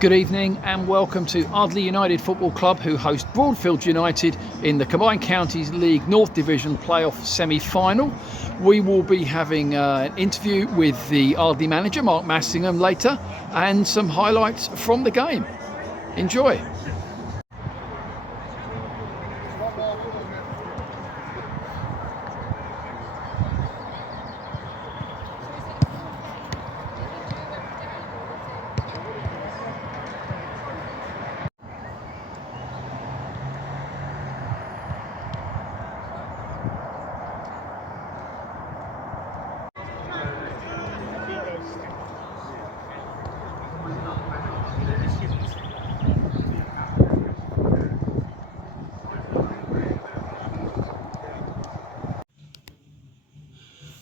Good evening and welcome to Ardley United Football Club, who host Broadfields United in the Combined Counties League North Division playoff semi-final. We will be having an interview with the Ardley manager, Mark Massingham, later, and some highlights from the game. Enjoy.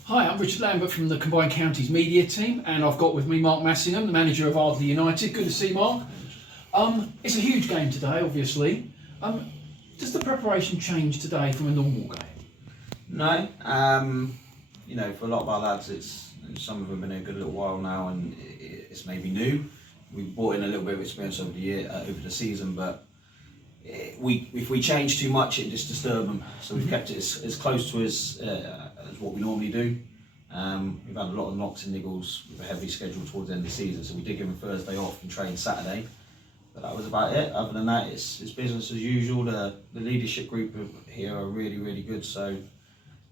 Hi, I'm Richard Lambert from the Combined Counties media team, and I've got with me Mark Massingham, the manager of Ardley United. Good to see you, Mark. It's a huge game today, obviously. Does the preparation change today from a normal game? No. For a lot of our lads, some of them have been a good little while now, and it's maybe new. We've brought in a little bit of experience over the season, but if we change too much, it just disturbs them. So we've kept it as close to as what we normally do. We've had a lot of knocks and niggles with a heavy schedule towards the end of the season, so we did give them Thursday off and train Saturday, but that was about it. Other than that, it's business as usual. The leadership group here are really, really good, so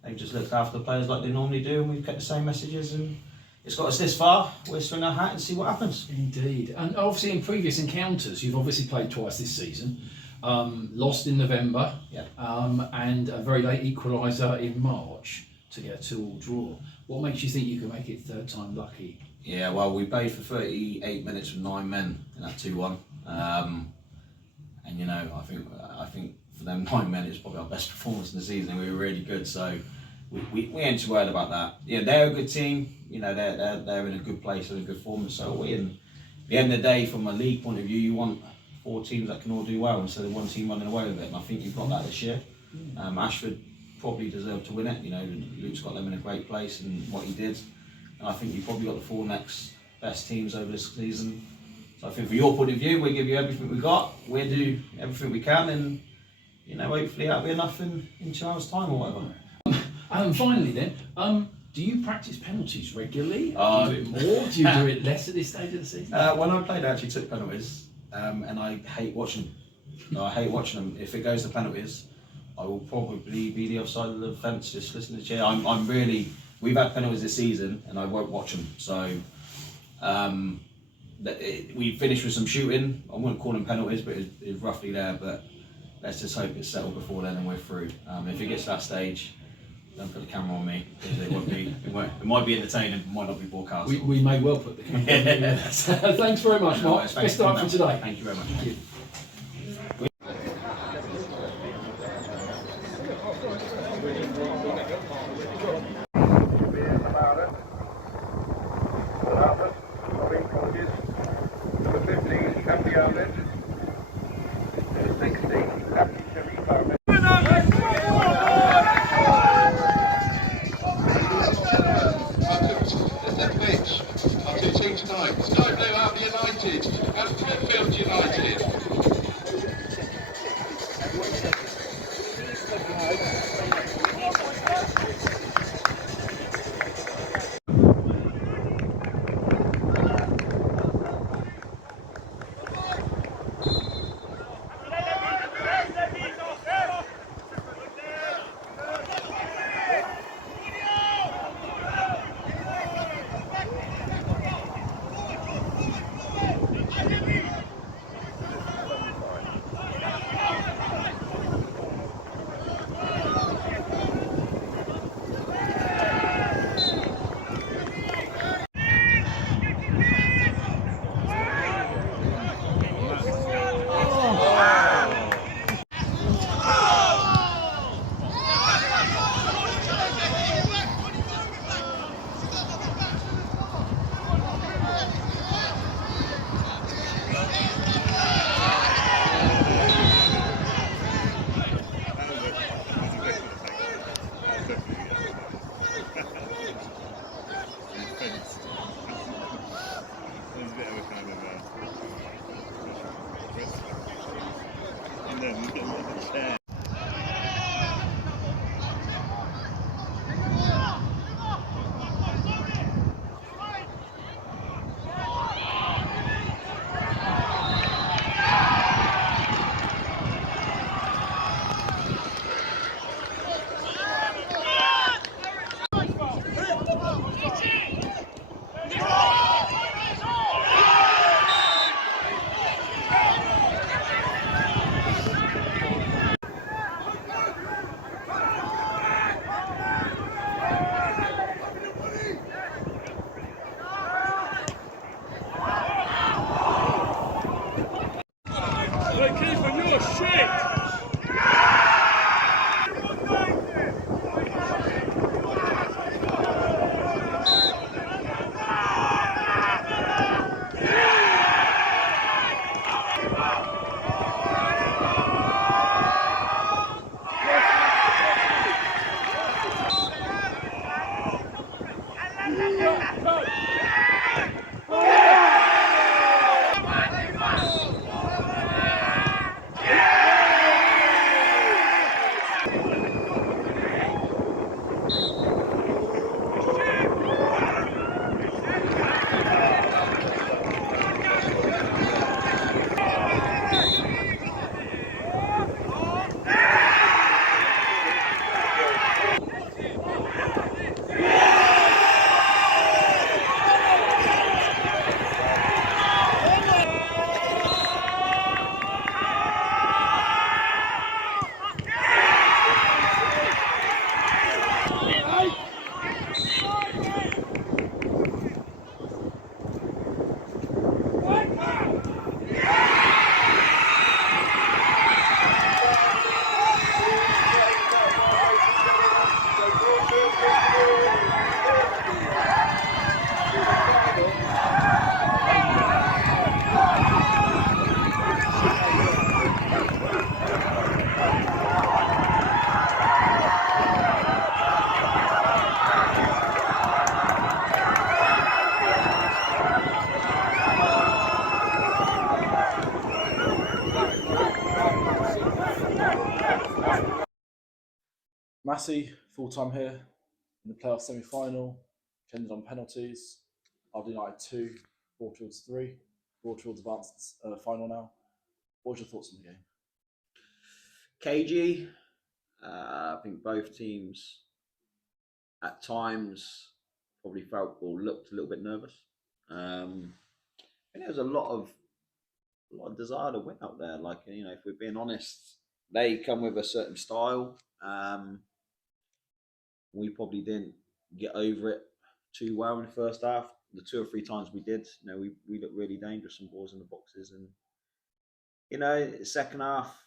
they've just looked after the players like they normally do, and we've kept the same messages, and it's got us this far. We'll swing our hat and see what happens. Indeed. And obviously in previous encounters, you've obviously played twice this season. Lost in November, and a very late equaliser in March to get a 2-2 draw. What makes you think you can make it third time lucky? Yeah, well, we played for 38 minutes with 9 men in that 2-1, and I think for them 9 men it's probably our best performance in the season. We were really good, so we ain't too worried about that. Yeah, they're a good team. They're in a good place and a good form, and so are we. And at the end of the day, from a league point of view, you want 4 teams that can all do well instead of one team running away with it, and I think you've got that this year. Ashford probably deserved to win it. Luke's got them in a great place and what he did, and I think you've probably got the 4 next best teams over this season. So I think from your point of view, we give you everything we got, we'll do everything we can, and hopefully that'll be enough in 2 hours time or whatever. And finally then, do you practice penalties regularly? Do you do it more? Do you do it less at this stage of the season? When I played, I actually took penalties, and I hate watching them. I hate watching them. If it goes to penalties, I will probably be the other side of the fence, just listening to the chair. We've had penalties this season, and I won't watch them. So we finished with some shooting. I wouldn't call them penalties, but it's roughly there. But let's just hope it's settled before then, and we're through. If it gets to that stage, don't put the camera on me, because it might be entertaining, it might not be broadcast. We may well put the camera on you. Thanks very much, Mark. Best start for today. Thank you very much. Thank you. Ardley United and Broadfields United. There's a bit of a kind of And then you get a little chair. Hey, keeper, you're shit! Massey, full-time here in the playoff semi-final, which ended on penalties. Ardley United 2, Broadfields 3. Broadfields advanced final now. What's your thoughts on the game? KG, I think both teams at times probably felt or looked a little bit nervous. And there was a lot of desire to win out there. Like, you know, if we're being honest, they come with a certain style. We probably didn't get over it too well in the first half. The 2 or 3 times we did, you know, we looked really dangerous, some balls in the boxes. And, you know, second half,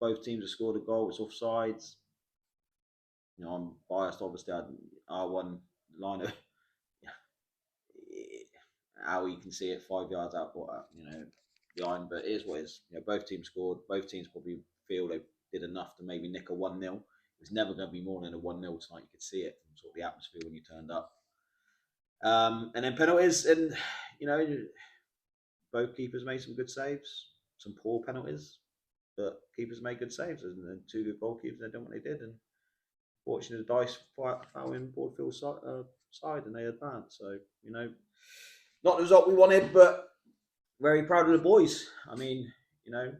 both teams have scored a goal. It's offsides. You know, I'm biased, obviously. R1 line of how you can see it 5 yards out, you know, behind. But it is what it is. You know, both teams scored. Both teams probably feel they did enough to maybe nick a 1-0. It's never going to be more than a 1-0 tonight. You could see it from sort of the atmosphere when you turned up. And then penalties, and you know, both keepers made some good saves, some poor penalties, but keepers made good saves, and 2 good goalkeepers. They done what they did, and fortunately the dice fell in Broadfields side, and they advanced. So, you know, not the result we wanted, but very proud of the boys. I mean, you know,